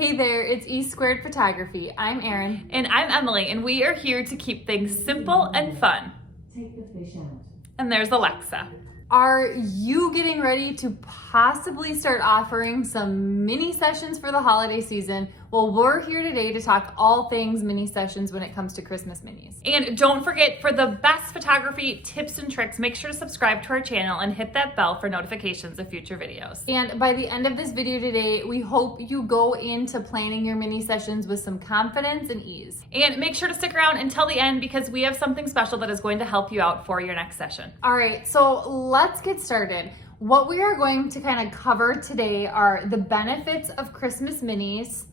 Hey there, it's E Squared Photography. I'm Erin. And I'm Emily, and we are here to keep things simple and fun. Take the fish out. And there's Alexa. Are you getting ready to possibly start offering some mini sessions for the holiday season? Well, we're here today to talk all things mini sessions when it comes to Christmas minis. And don't forget, for the best photography tips and tricks, make sure to subscribe to our channel and hit that bell for notifications of future videos. And by the end of this video today, we hope you go into planning your mini sessions with some confidence and ease. And make sure to stick around until the end because we have something special that is going to help you out for your next session. All right, so let's get started. What we are going to kind of cover today are the benefits of Christmas minis,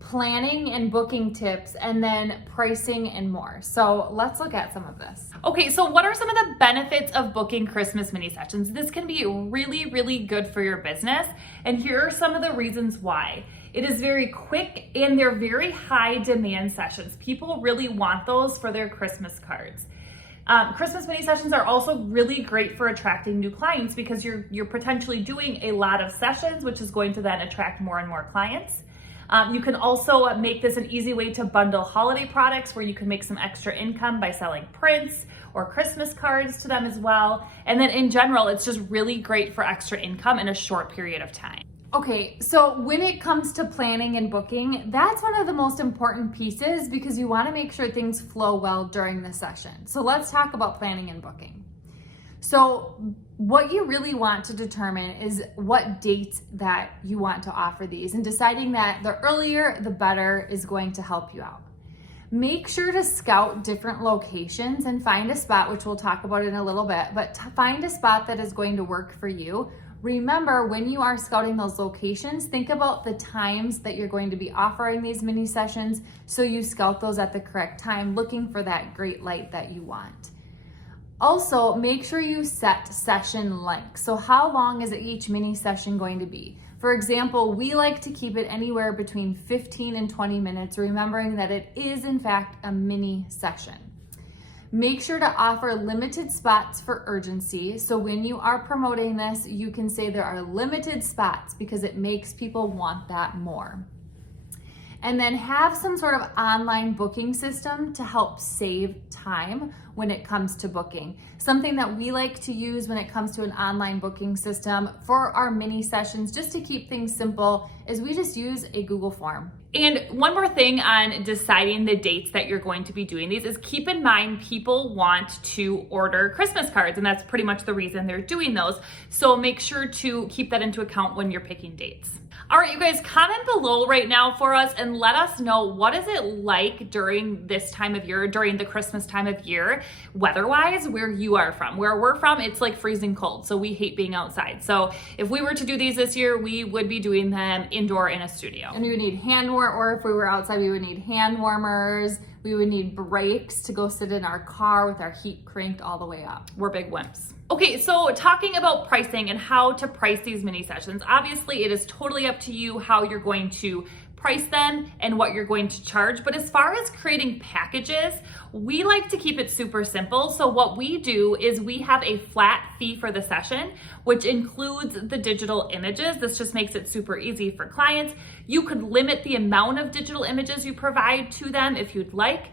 planning and booking tips, and then pricing and more. So let's look at some of this. Okay, so what are some of the benefits of booking Christmas mini sessions? This can be really, really good for your business. And here are some of the reasons why. It is very quick and they're very high demand sessions. People really want those for their Christmas cards. Christmas mini sessions are also really great for attracting new clients because you're potentially doing a lot of sessions, which is going to then attract more and more clients. You can also make this an easy way to bundle holiday products where you can make some extra income by selling prints or Christmas cards to them as well. And then in general, it's just really great for extra income in a short period of time. Okay, so when it comes to planning and booking, that's one of the most important pieces because you want to make sure things flow well during the session. So let's talk about planning and booking. So what you really want to determine is what dates that you want to offer these, and deciding that the earlier the better is going to help you out. Make sure to scout different locations and find a spot, which we'll talk about in a little bit, but find a spot that is going to work for you. Remember, when you are scouting those locations, think about the times that you're going to be offering these mini sessions so you scout those at the correct time, looking for that great light that you want. Also, make sure you set session length. So how long is each mini session going to be? For example, we like to keep it anywhere between 15 and 20 minutes, remembering that it is in fact a mini session. Make sure to offer limited spots for urgency. So when you are promoting this, you can say there are limited spots because it makes people want that more. And then have some sort of online booking system to help save time when it comes to booking. Something that we like to use when it comes to an online booking system for our mini sessions, just to keep things simple, is we just use a Google form. And one more thing on deciding the dates that you're going to be doing these is keep in mind people want to order Christmas cards, and that's pretty much the reason they're doing those. So make sure to keep that into account when you're picking dates. All right, you guys, comment below right now for us and let us know, what is it like during this time of year, during the Christmas time of year, weather-wise, where you are from. Where we're from, it's like freezing cold, so we hate being outside. So if we were to do these this year, we would be doing them indoor in a studio. And we would need hand warmers, or if we were outside, we would need hand warmers. We would need breaks to go sit in our car with our heat cranked all the way up. We're big wimps. Okay, so talking about pricing and how to price these mini sessions, obviously it is totally up to you how you're going to price them and what you're going to charge. But as far as creating packages, we like to keep it super simple. So what we do is we have a flat fee for the session, which includes the digital images. This just makes it super easy for clients. You could limit the amount of digital images you provide to them if you'd like.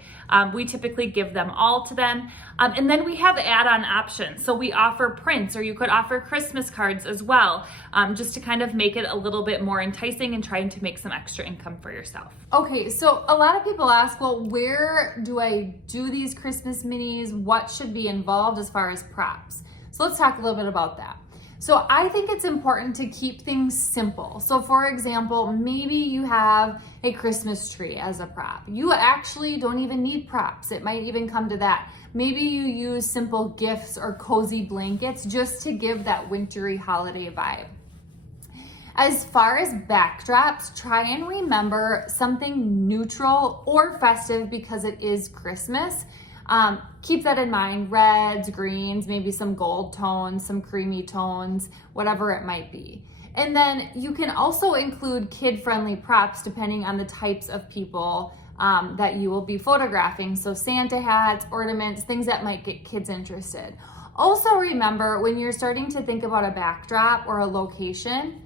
We typically give them all to them. And then we have add-on options. So we offer prints, or you could offer Christmas cards as well, just to kind of make it a little bit more enticing and trying to make some extra income for yourself. Okay, so a lot of people ask, well, where do I do these Christmas minis? What should be involved as far as props? So let's talk a little bit about that. So I think it's important to keep things simple. So for example, maybe you have a Christmas tree as a prop. You actually don't even need props. It might even come to that. Maybe you use simple gifts or cozy blankets just to give that wintry holiday vibe. As far as backdrops, try and remember something neutral or festive because it is Christmas. Keep that in mind, reds, greens, maybe some gold tones, some creamy tones, whatever it might be. And then you can also include kid-friendly props depending on the types of people that you will be photographing. So Santa hats, ornaments, things that might get kids interested. Also remember, when you're starting to think about a backdrop or a location,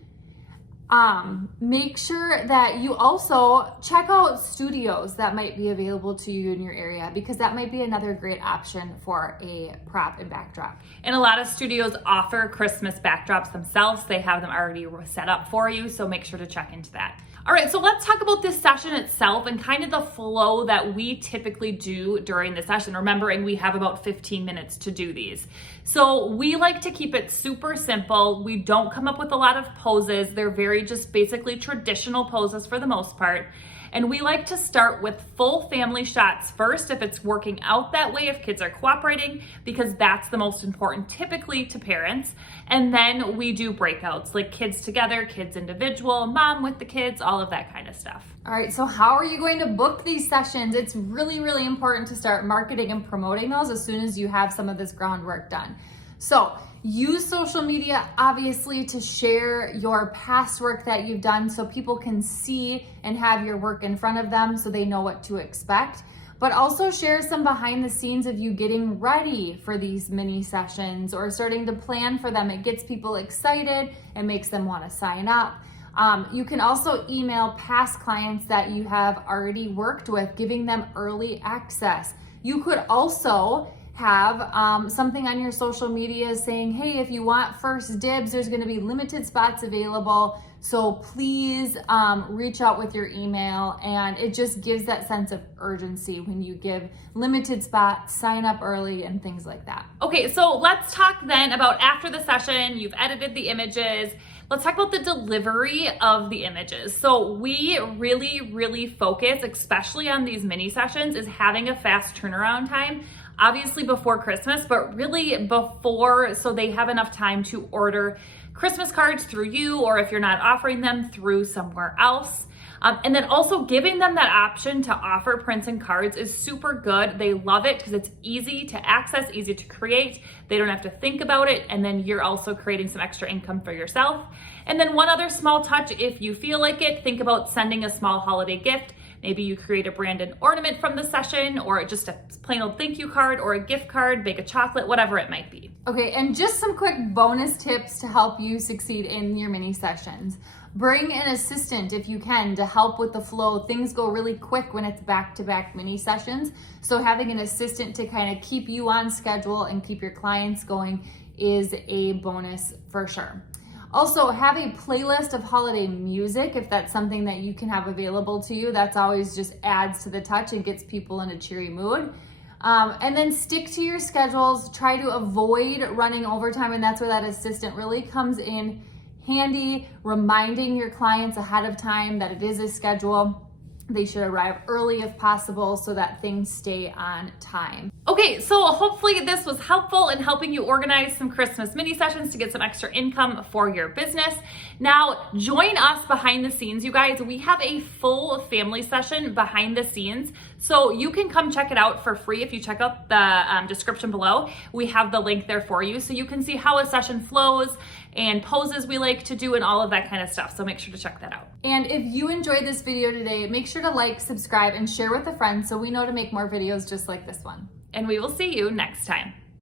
Make sure that you also check out studios that might be available to you in your area, because that might be another great option for a prop and backdrop. And a lot of studios offer Christmas backdrops themselves. They have them already set up for you, so make sure to check into that. All right, so let's talk about this session itself and kind of the flow that we typically do during the session. Remembering we have about 15 minutes to do these. So we like to keep it super simple. We don't come up with a lot of poses. They're very just basically traditional poses for the most part. And we like to start with full family shots first if it's working out that way, if kids are cooperating, because that's the most important typically to parents. And then we do breakouts, like kids together, kids individual, mom with the kids, all of that kind of stuff. All right, so how are you going to book these sessions? It's really, really important to start marketing and promoting those as soon as you have some of this groundwork done. So use social media, obviously, to share your past work that you've done so people can see and have your work in front of them so they know what to expect. But also share some behind the scenes of you getting ready for these mini sessions or starting to plan for them. It gets people excited and makes them want to sign up. You can also email past clients that you have already worked with, giving them early access. You could also have something on your social media saying, hey, if you want first dibs, there's going to be limited spots available. So please reach out with your email. And it just gives that sense of urgency when you give limited spots, sign up early, and things like that. Okay, so let's talk then about after the session, you've edited the images. Let's talk about the delivery of the images. So we really focus, especially on these mini sessions, is having a fast turnaround time. Obviously before Christmas, but really before, so they have enough time to order Christmas cards through you, or if you're not offering them, through somewhere else. And then also giving them that option to offer prints and cards is super good. They love it because it's easy to access, easy to create. They don't have to think about it. And then you're also creating some extra income for yourself. And then one other small touch, if you feel like it, think about sending a small holiday gift. Maybe you create a branded ornament from the session, or just a plain old thank you card, or a gift card, bake a chocolate, whatever it might be. Okay, and just some quick bonus tips to help you succeed in your mini sessions. Bring an assistant if you can to help with the flow. Things go really quick when it's back-to-back mini sessions. So having an assistant to kind of keep you on schedule and keep your clients going is a bonus for sure. Also, have a playlist of holiday music if that's something that you can have available to you. That's always just adds to the touch and gets people in a cheery mood. And then stick to your schedules. Try to avoid running overtime, and that's where that assistant really comes in handy, reminding your clients ahead of time that it is a schedule. They should arrive early if possible so that things stay on time. Okay, so hopefully this was helpful in helping you organize some Christmas mini sessions to get some extra income for your business. Now, join us behind the scenes, you guys. We have a full family session behind the scenes, so you can come check it out for free if you check out the description below. We have the link there for you, so you can see how a session flows and poses we like to do and all of that kind of stuff. So make sure to check that out. And if you enjoyed this video today, make sure to like, subscribe, and share with a friend so we know to make more videos just like this one. And we will see you next time.